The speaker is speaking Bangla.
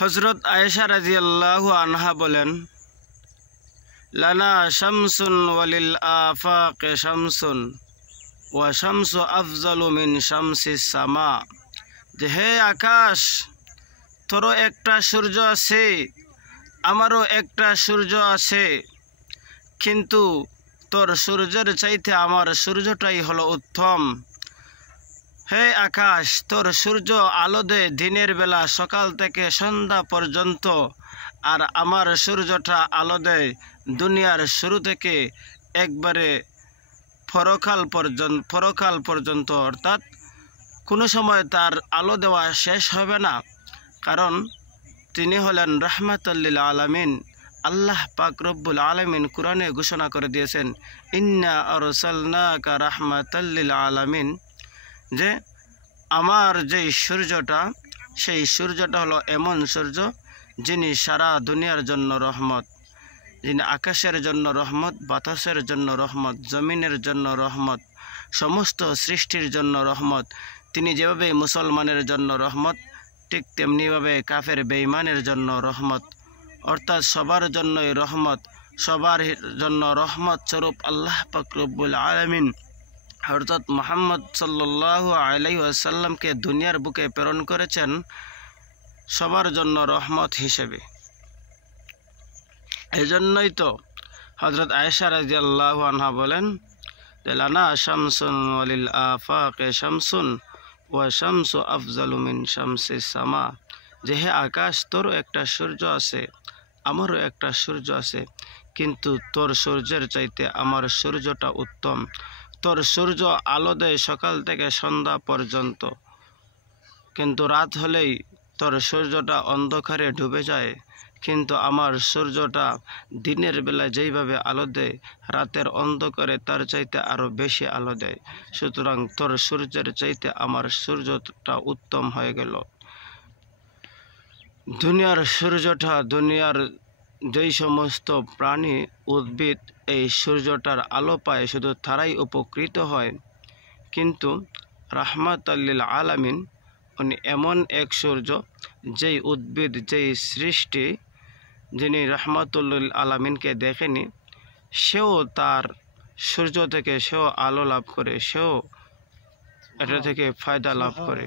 হযরত আয়েশা রাদিয়াল্লাহু আনহা বলেন, লানা শামসুন ওয়ালিল আফাকে শামসুন ওয়া শামসু আফজালু মিন শামসিস সামা, যে হে আকাশ, তোরও একটা সূর্য আছে, আমারও একটা সূর্য আছে, কিন্তু তোর সূর্যের চাইতে আমার সূর্যটাই হলো উত্তম। হে আকাশ, তোর সূর্য আলো দেয় দিনের বেলা সকাল থেকে সন্ধ্যা পর্যন্ত, আর আমার সূর্যটা আলো দেয় দুনিয়ার শুরু থেকে একবারে পরকাল পর্যন্ত, অর্থাৎ কোনো সময় তার আলো দেওয়া শেষ হবে না, কারণ তিনি হলেন রাহমাতুল লিল আলামিন। আল্লাহ পাক রব্বুল আলামিন কুরআনে ঘোষণা করে দিয়েছেন, ইন্না আরসালনাকা রাহমাতাল লিল আলামিন, যে আমার যেই সূর্যটা, সেই সূর্যটা হলো এমন সূর্য যিনি সারা দুনিয়ার জন্য রহমত, যিনি আকাশের জন্য রহমত, বাতাসের জন্য রহমত, জমিনের জন্য রহমত, সমস্ত সৃষ্টির জন্য রহমত। তিনি যেভাবে মুসলমানের জন্য রহমত, ঠিক তেমনিভাবে কাফের বেঈমানের জন্য রহমত, অর্থাৎ সবার জন্যই রহমত, সবার জন্য রহমত স্বরূপ আল্লাহ পাক রব্বুল আলামিন হযরত মুহাম্মদ সাল্লাল্লাহু আলাইহি ওয়াসাল্লামকে দুনিয়ার বুকে প্রেরণ করেছেন সবার জন্য রহমত হিসেবে। এই জন্যই তো হযরত আয়েশা রাদিয়াল্লাহু আনহা বলেন, লানা শামসুন ওয়ালিল আফাকে শামসুন ওয়া শামসু আফজালু মিন শামসিস সামা, যে হে আকাশ, তোরও একটা সূর্য আছে, আমারও একটা সূর্য আছে, কিন্তু তোর সূর্যের চাইতে আমার সূর্যটা উত্তম। তোর সূর্য আলো দেয় সকাল থেকে সন্ধ্যা পর্যন্ত, কিন্তু রাত হলেই তোর সূর্যটা অন্ধকারে ডুবে যায়, কিন্তু আমার সূর্যটা দিনের বেলা যেইভাবে আলো দেয়, রাতের অন্ধকারে তার চাইতে আরও বেশি আলো দেয়। সুতরাং তোর সূর্যের চাইতে আমার সূর্যটা উত্তম হয়ে গেল। দুনিয়ার সূর্যটা, দুনিয়ার যেই সমস্ত প্রাণী উদ্ভিদ এই সূর্যটার আলো পায়, শুধু তারাই উপকৃত হয়, কিন্তু রাহমাতুল লিল আলামিন উনি এমন এক সূর্য, যেই উদ্ভিদ, যেই সৃষ্টি, যিনি রাহমাতুল লিল আলামিনকে দেখেনি, সেও তার সূর্য থেকে সেও আলো লাভ করে, সেও এটা থেকে ফায়দা লাভ করে।